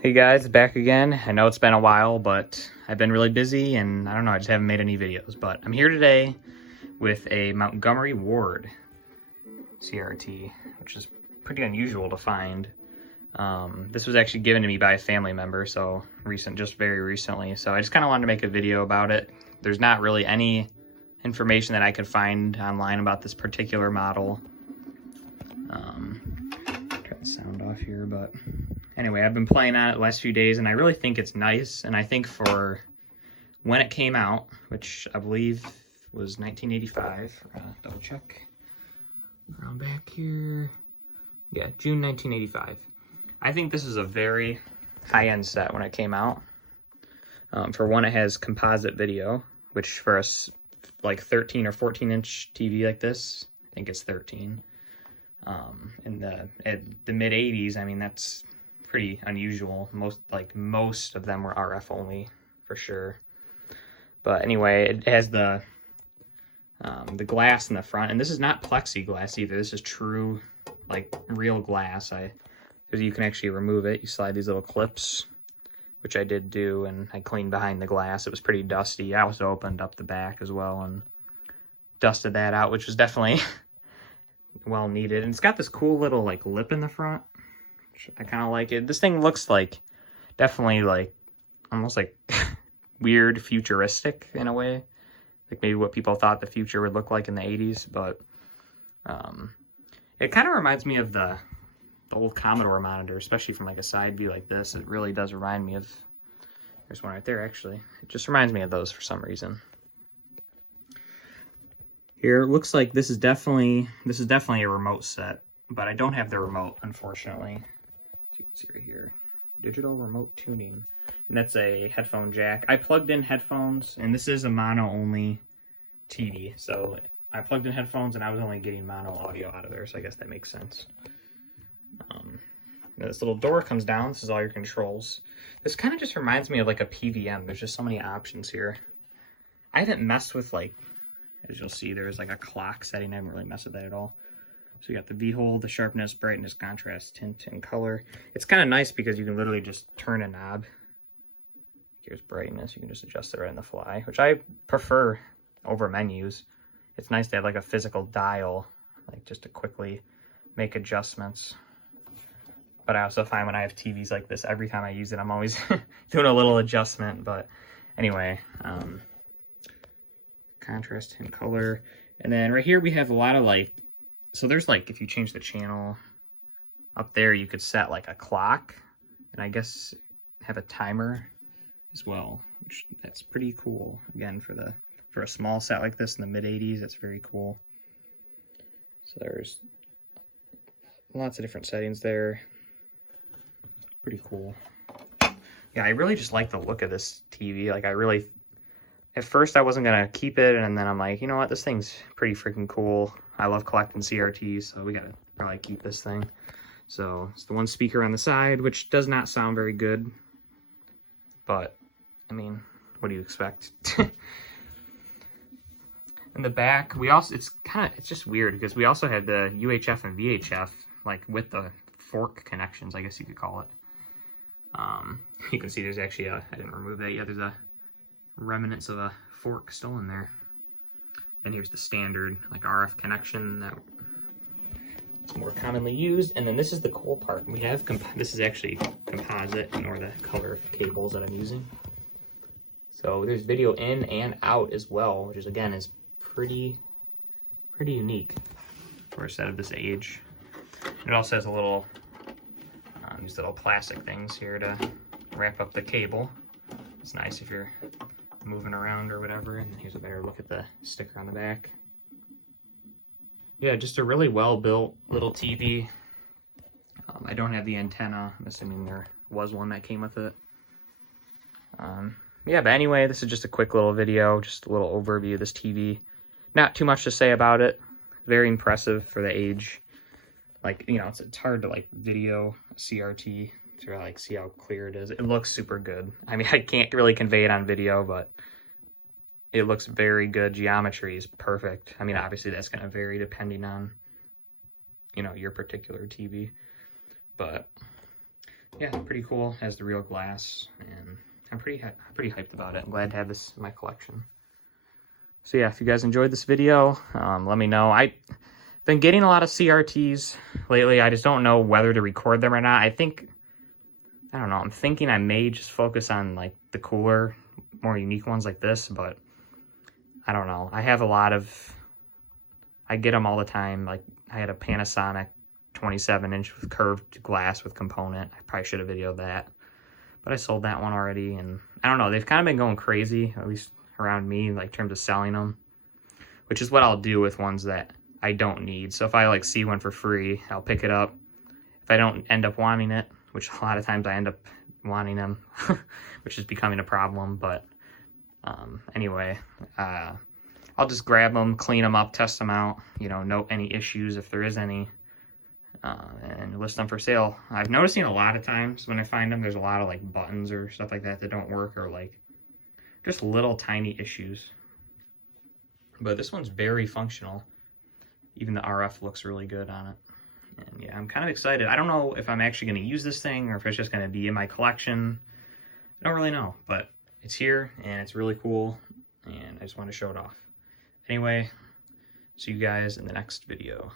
Hey guys, back again. I know it's been a while, but I've been really busy and I don't know, I just haven't made any videos. But I'm here today with a Montgomery Ward CRT, which is pretty unusual to find. This was actually given to me by a family member, so just very recently. So I just kind of wanted to make a video about it. There's not really any information that I could find online about this particular model. Turn the sound off here, but anyway, I've been playing on it the last few days, and I really think it's nice. And I think for when it came out, which I believe was 1985, double check around back here. Yeah, June 1985. I think this is a very high-end set when it came out. For one, it has composite video, which for us like 13 or 14-inch TV like this, I think it's 13. In the mid 80s, I mean, that's pretty unusual. Most of them were RF only for sure. But anyway, it has the glass in the front, and this is not plexiglass either. This is true, like, real glass. You can actually remove it. You slide these little clips, which I did do, and I cleaned behind the glass. It was pretty dusty. I also opened up the back as well and dusted that out, which was definitely well needed. And it's got this cool little like lip in the front, which I kind of like it. This thing looks like definitely like almost like weird futuristic in a way, like maybe what people thought the future would look like in the 80s. But it kind of reminds me of the old Commodore monitor, especially from like a side view like this. It really does remind me of, there's one right there actually. It just reminds me of those for some reason. Here, it looks like this is definitely a remote set, but I don't have the remote, unfortunately. So you can see right here, digital remote tuning, and that's a headphone jack. I plugged in headphones, and this is a mono-only TV, so I plugged in headphones, and I was only getting mono audio out of there, so I guess that makes sense. This little door comes down. This is all your controls. This kind of just reminds me of like a PVM. There's just so many options here. I haven't messed with, like, as you'll see, there's like a clock setting. I haven't really messed with that at all. So you got the V-hole, the sharpness, brightness, contrast, tint, and color. It's kind of nice because you can literally just turn a knob. Here's brightness. You can just adjust it right on the fly, which I prefer over menus. It's nice to have like a physical dial, like just to quickly make adjustments. But I also find when I have TVs like this, every time I use it, I'm always doing a little adjustment. But anyway, contrast and color. And then right here we have a lot of like, so there's like, if you change the channel up there, you could set like a clock, and I guess have a timer as well, which that's pretty cool. Again, for a small set like this in the mid 80s, that's very cool. So there's lots of different settings there. Pretty cool. Yeah, I really just like the look of this TV. Like, at first I wasn't gonna keep it, and then I'm like, you know what, this thing's pretty freaking cool. I love collecting CRTs, so we gotta probably keep this thing. So it's the one speaker on the side, which does not sound very good, but I mean, what do you expect? In the back, it's just weird because we also had the UHF and VHF, like with the fork connections, I guess you could call it. You can see there's actually I didn't remove that yet, there's a remnants of a fork still in there. And here's the standard like RF connection that is more commonly used. And then this is the cool part. We have this is actually composite, or the color of cables that I'm using. So there's video in and out as well, which is again is pretty unique for a set of this age. It also has a little these little plastic things here to wrap up the cable. It's nice if you're moving around or whatever. And here's a better look at the sticker on the back. Yeah, just a really well-built little TV. I don't have the antenna. I'm assuming there was one that came with it. Yeah, but anyway, this is just a quick little video, just a little overview of this TV. Not too much to say about it. Very impressive for the age. Like, you know, it's hard to like video a CRT to like see how clear it is. It looks super good. I mean, I can't really convey it on video, but it looks very good. Geometry is perfect. I mean, obviously that's going to vary depending on, you know, your particular TV. But yeah, pretty cool. Has the real glass, and I'm pretty hyped about it. I'm glad to have this in my collection. So yeah, if you guys enjoyed this video, let me know. I've been getting a lot of CRTs lately. I just don't know whether to record them or not. I don't know. I'm thinking I may just focus on like the cooler, more unique ones like this, but I don't know. I have a lot of, I get them all the time. Like I had a Panasonic 27-inch with curved glass with component. I probably should have videoed that, but I sold that one already. And I don't know. They've kind of been going crazy, at least around me, like in terms of selling them, which is what I'll do with ones that I don't need. So if I like see one for free, I'll pick it up. If I don't end up wanting it, which a lot of times I end up wanting them, which is becoming a problem. But anyway, I'll just grab them, clean them up, test them out, you know, note any issues if there is any, and list them for sale. I've noticing a lot of times when I find them, there's a lot of like buttons or stuff like that that don't work, or like just little tiny issues. But this one's very functional. Even the RF looks really good on it. And yeah, I'm kind of excited. I don't know if I'm actually going to use this thing or if it's just going to be in my collection. I don't really know, but it's here and it's really cool, and I just want to show it off. Anyway, see you guys in the next video.